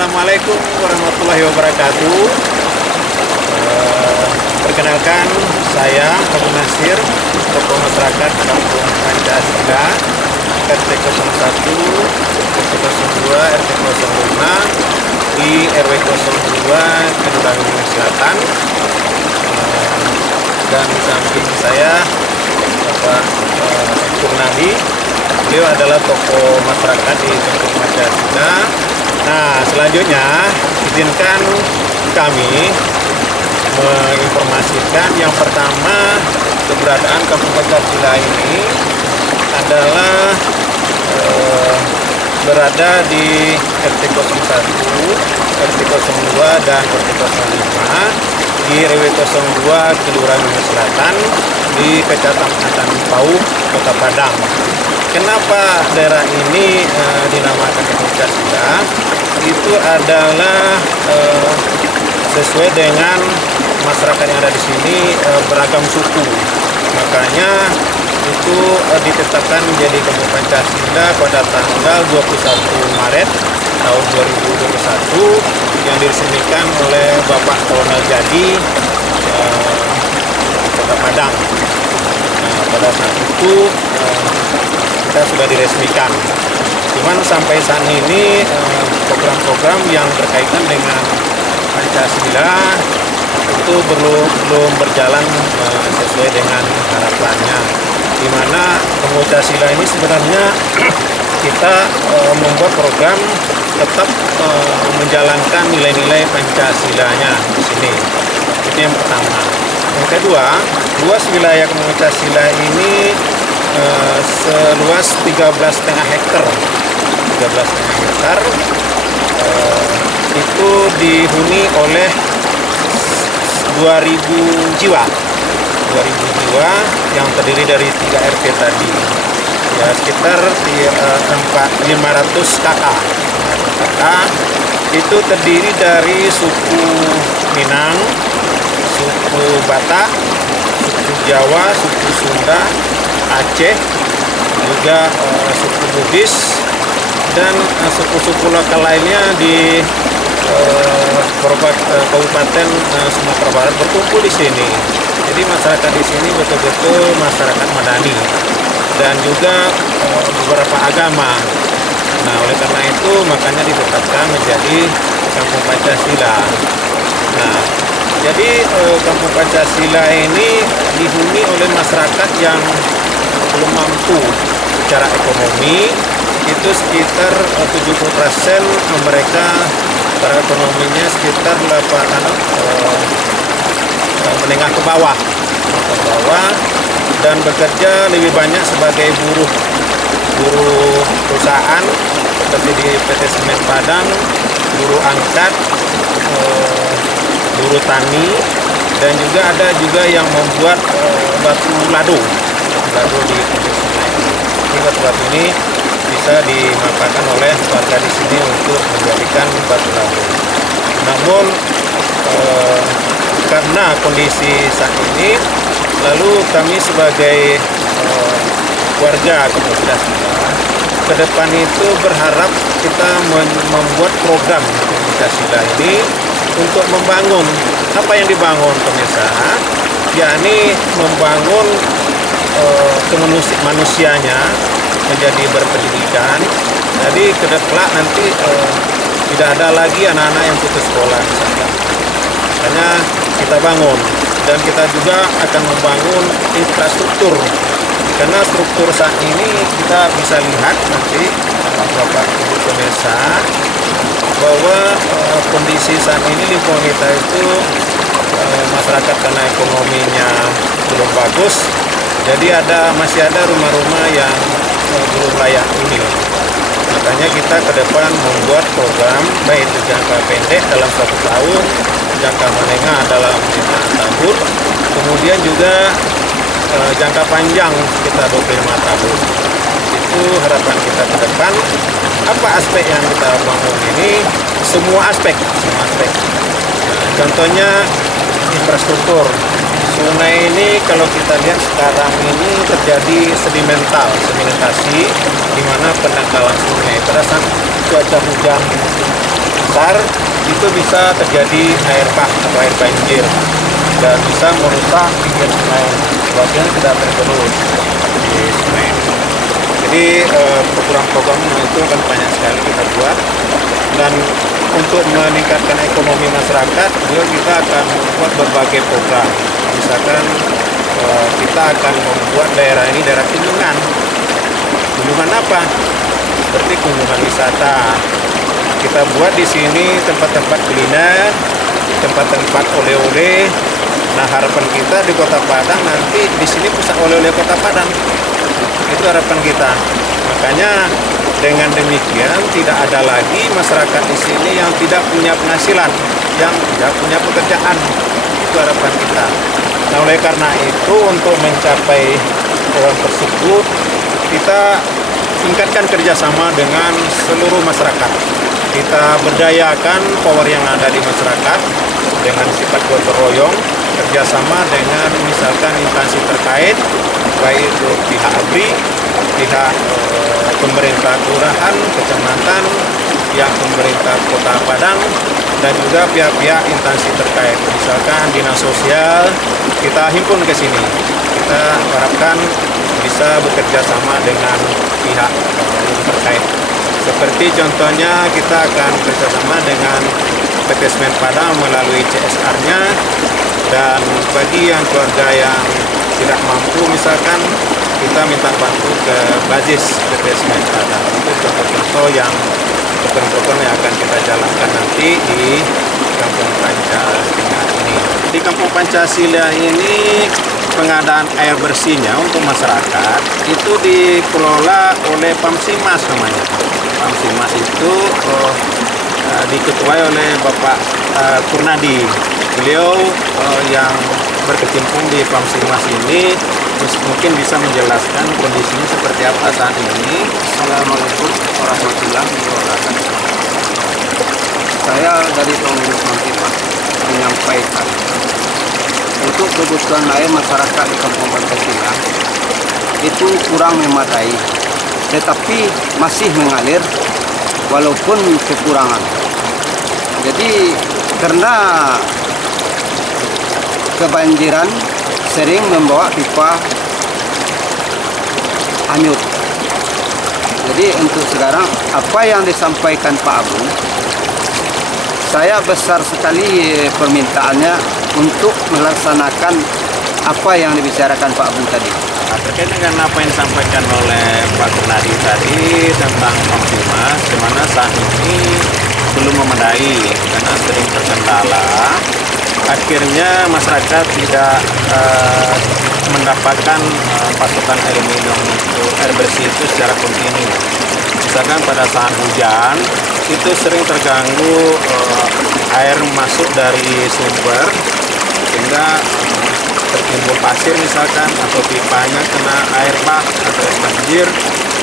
Assalamualaikum warahmatullahi wabarakatuh. Perkenalkan, saya Abu Nasir, tokoh masyarakat Kampung Pancasila, RT 01, RT 02, RT 05 di RW 02 Kedung Selatan. Dan di samping saya Bapak Purnadi, beliau adalah tokoh masyarakat di Kampung Pancasila. Nah, selanjutnya izinkan kami menginformasikan yang pertama, keberadaan Kampung Pancasila ini adalah berada di RT 01, RT 02 dan RT 05 di RW 02 Kelurahan Selatan di Kecamatan Pauh, Kota Padang. Kenapa daerah ini dinamakan Kampung Pancasila? Itu adalah sesuai dengan masyarakat yang ada di sini beragam suku. Makanya itu ditetapkan menjadi Kampung Pancasila pada tanggal 21 Maret tahun 2021 yang diresmikan oleh Bapak Kolonel Jadi Kota Padang. Nah, pada saat itu kita sudah diresmikan. Cuman sampai saat ini program-program yang berkaitan dengan Pancasila itu belum berjalan sesuai dengan harapannya. Di mana Pancasila ini sebenarnya kita membuat program tetap menjalankan nilai-nilai Pancasilanya di sini. Itu yang pertama. Yang kedua, luas wilayah Pancasila ini seluas 13,5 hektar. 13,5 hektar itu dihuni oleh 2.000 jiwa. 2.000 jiwa yang terdiri dari 3 RT tadi. Ya, sekitar 500 kakak. Itu terdiri dari suku Minang, suku Batak, suku Jawa, suku Sunda, Aceh, juga suku Bugis, dan suku-suku lokal lainnya di Kabupaten Sumatera Barat berkumpul di sini. Jadi masyarakat di sini betul-betul masyarakat madani dan juga beberapa agama. Nah, oleh karena itu makanya ditetapkan menjadi Kampung Pancasila. Nah, jadi Kampung Pancasila ini dihuni oleh masyarakat yang belum mampu secara ekonomi. Itu sekitar 70% mereka secara ekonominya sekitar menengah ke bawah dan bekerja lebih banyak sebagai buruh perusahaan seperti di PT Semen Padang, buruh angkat, buruh tani, dan juga ada juga yang membuat batu lado di pinggir sungai. Ini batu-batu ini bisa dimanfaatkan oleh warga di sini untuk menjadikan batu lado. Namun karena kondisi saat ini, lalu kami sebagai warga Kampung Pancasila ke depan itu berharap kita membuat program Pancasila ini untuk membangun apa yang dibangun pemirsa, yakni membangun manusianya menjadi berpendidikan. Jadi ke depan nanti tidak ada lagi anak-anak yang putus sekolah misalkan. Makanya kita bangun, dan kita juga akan membangun infrastruktur, karena struktur saat ini kita bisa lihat nanti Bapak Ibu pemirsa bahwa kondisi saat ini lingkungan kita itu masyarakat karena ekonominya belum bagus, jadi masih ada rumah-rumah yang belum layak huni. Makanya kita ke depan membuat program baik itu jangka pendek dalam 1 tahun, jangka menengah dalam 5 tahun, kemudian juga jangka panjang sekitar 25 tahun. Itu harapan kita ke depan. Apa aspek yang kita bangun ini? Semua aspek. Contohnya infrastruktur. Sungai ini kalau kita lihat sekarang ini terjadi sedimentasi, di mana pendangkalan sungai pada saat cuaca hujan besar, itu bisa terjadi air bah atau air banjir dan bisa merusak pinggir sungai, sebagian tidak tergerus di sungai. Jadi program-program itu akan banyak sekali kita buat, dan untuk meningkatkan ekonomi masyarakat juga kita akan membuat berbagai program. Misalkan kita akan membuat daerah ini daerah kunjungan. Kunjungan apa? Seperti kunjungan wisata. Kita buat di sini tempat-tempat kuliner, tempat-tempat oleh-oleh. Nah, harapan kita di Kota Padang nanti di sini pusat oleh-oleh Kota Padang. Itu harapan kita. Makanya dengan demikian tidak ada lagi masyarakat di sini yang tidak punya penghasilan, yang tidak punya pekerjaan. Itu harapan kita. Nah, oleh karena itu untuk mencapai program tersebut kita tingkatkan kerjasama dengan seluruh masyarakat. Kita berdayakan power yang ada di masyarakat dengan sifat gotong royong, kerjasama dengan misalkan instansi terkait, baik itu pihak ABRI, pihak pemerintah kelurahan, kecamatan, pihak pemerintah Kota Padang, dan juga pihak-pihak instansi terkait. Misalkan dinas sosial, kita himpun ke sini. Kita harapkan bisa bekerja sama dengan pihak yang terkait. Seperti contohnya kita akan bekerjasama dengan PT Semen Padang melalui CSR-nya, dan bagi yang keluarga yang tidak mampu misalkan kita minta bantu ke Basis PT Semen Padang. Itu contoh-contoh yang program-program yang akan kita jalankan nanti di Kampung Pancasila ini. Di Kampung Pancasila ini pengadaan air bersihnya untuk masyarakat itu dikelola oleh Pamsimas namanya. Pamsimas itu diketuai oleh Bapak Kurnadi. Beliau yang berkecimpung di Pamsimas ini mungkin bisa menjelaskan kondisinya seperti apa saat ini. Assalamualaikum warahmatullahi wabarakatuh. Saya dari pengurus Pamsimas menyampaikan untuk kebutuhan air masyarakat di Kampung Pancasila itu kurang memadai, tetapi masih mengalir walaupun kekurangan. Jadi karena kebanjiran sering membawa pipa hanyut. Jadi untuk sekarang apa yang disampaikan Pak Abu, saya besar sekali permintaannya untuk melaksanakan apa yang dibicarakan Pak Abu tadi. Nah, terkait dengan apa yang disampaikan oleh Pak Kurnadi tadi tentang Pamsimas, di mana saat ini belum memadai karena sering terkendala. Akhirnya masyarakat tidak mendapatkan pasokan air minum untuk air bersih itu secara kontinu. Misalkan pada saat hujan itu sering terganggu air masuk dari sumber sehingga tertimbun pasir misalkan, atau pipanya kena air bah atau air banjir.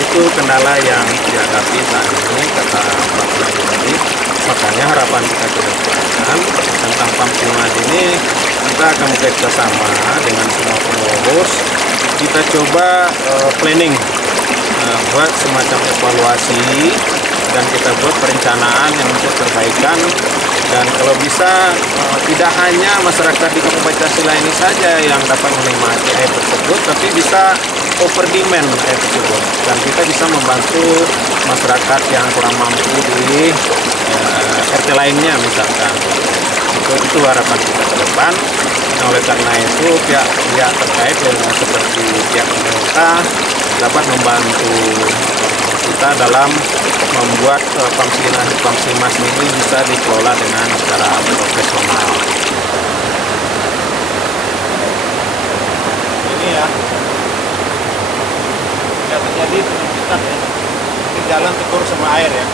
Itu kendala yang dihadapi saat ini, kata Pak Kurnadi tadi. Makanya harapan kita ke depan tentang Pamsimas ini, kita akan bekerja sama dengan semua pengurus. Kita coba planning, buat semacam evaluasi, dan kita buat perencanaan yang untuk perbaikan. Dan kalau bisa tidak hanya masyarakat di Kampung Pancasila ini saja yang dapat menikmati air tersebut, tapi bisa over demand air tersebut, dan kita bisa membantu masyarakat yang kurang mampu di RT lainnya misalkan. Itu harapan kita ke depan. Nah, oleh karena itu pihak terkait seperti pihak pemerintah dapat membantu kita dalam membuat Pamsimas ini bisa dikelola dengan secara profesional. Ini ya, tidak terjadi penyempitan ya. Ini jalan tekur sama air ya.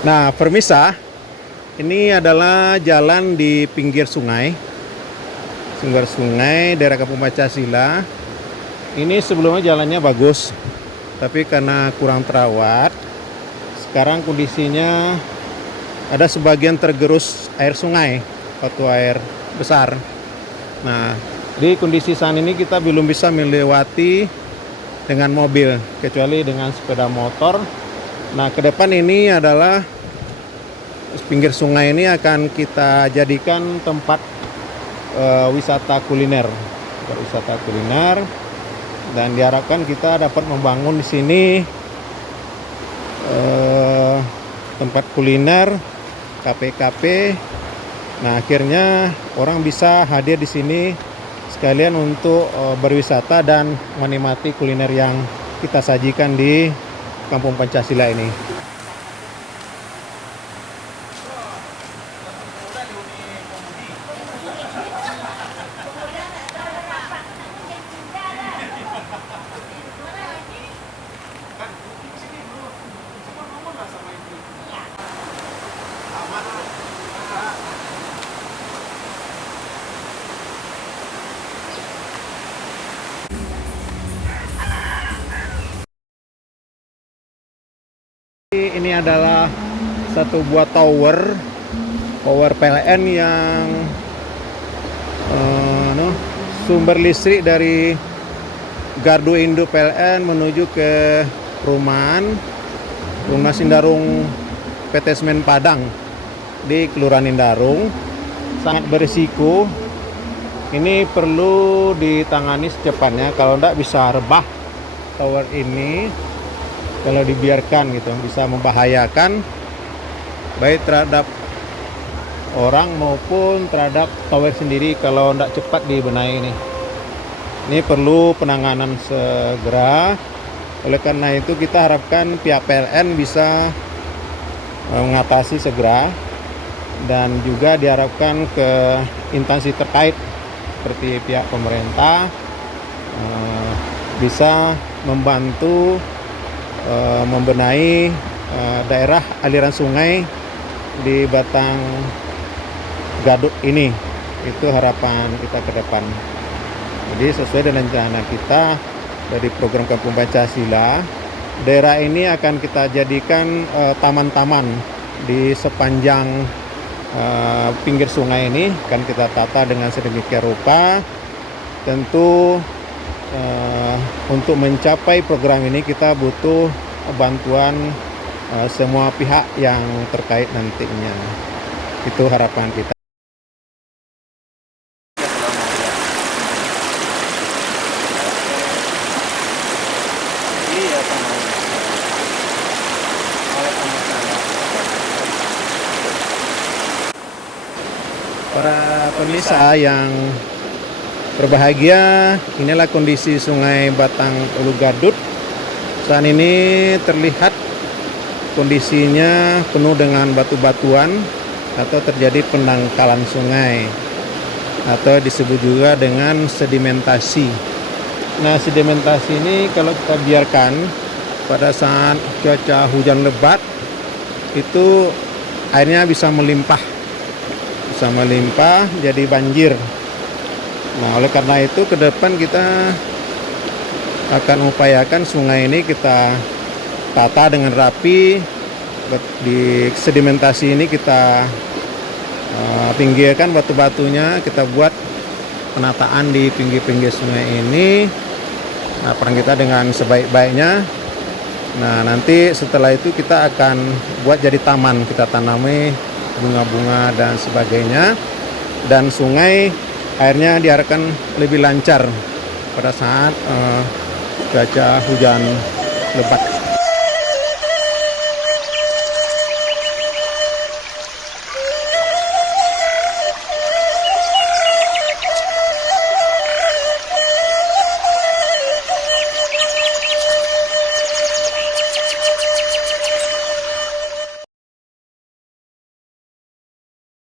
Nah, permisa, ini adalah jalan di pinggir sungai daerah Kampung Pancasila. Ini sebelumnya jalannya bagus, tapi karena kurang terawat, sekarang kondisinya ada sebagian tergerus air sungai atau air besar. Nah, di kondisi saat ini kita belum bisa melewati dengan mobil, kecuali dengan sepeda motor. Nah, ke depan ini adalah pinggir sungai ini akan kita jadikan tempat wisata kuliner, dan diharapkan kita dapat membangun di sini tempat kuliner, kafe-kafe. Nah, akhirnya orang bisa hadir di sini sekalian untuk berwisata dan menikmati kuliner yang kita sajikan di Kampung Pancasila ini. Ini adalah satu buah tower PLN yang sumber listrik dari Gardu Indo PLN menuju ke rumah Sindarung PT Semen Padang di Kelurahan Indarung. Sangat berisiko. Ini perlu ditangani secepatnya, kalau tidak bisa rebah tower ini. Kalau dibiarkan gitu bisa membahayakan baik terhadap orang maupun terhadap tower sendiri kalau tidak cepat dibenahi ini. Ini perlu penanganan segera. Oleh karena itu kita harapkan pihak PLN bisa mengatasi segera, dan juga diharapkan ke instansi terkait seperti pihak pemerintah bisa membantu membenahi daerah aliran sungai di Batang Gaduk ini. Itu harapan kita ke depan. Jadi sesuai dengan rencana kita dari program Kampung Pancasila, daerah ini akan kita jadikan taman-taman di sepanjang pinggir sungai ini. Akan kita tata dengan sedemikian rupa. Tentu untuk mencapai program ini kita butuh bantuan semua pihak yang terkait nantinya. Itu harapan kita. Para pemirsa yang berbahagia, inilah kondisi Sungai Batang Ulu Gadut. Saat ini terlihat kondisinya penuh dengan batu-batuan atau terjadi pendangkalan sungai atau disebut juga dengan sedimentasi. Nah, sedimentasi ini kalau kita biarkan pada saat cuaca hujan lebat itu airnya bisa melimpah jadi banjir. Nah, oleh karena itu ke depan kita akan upayakan sungai ini kita tata dengan rapi. Di sedimentasi ini kita pinggirkan batu-batunya, kita buat penataan di pinggir-pinggir sungai ini. Nah, peran kita dengan sebaik-baiknya. Nah, nanti setelah itu kita akan buat jadi taman, kita tanami bunga-bunga dan sebagainya. Dan sungai airnya diharapkan lebih lancar pada saat cuaca hujan lebat.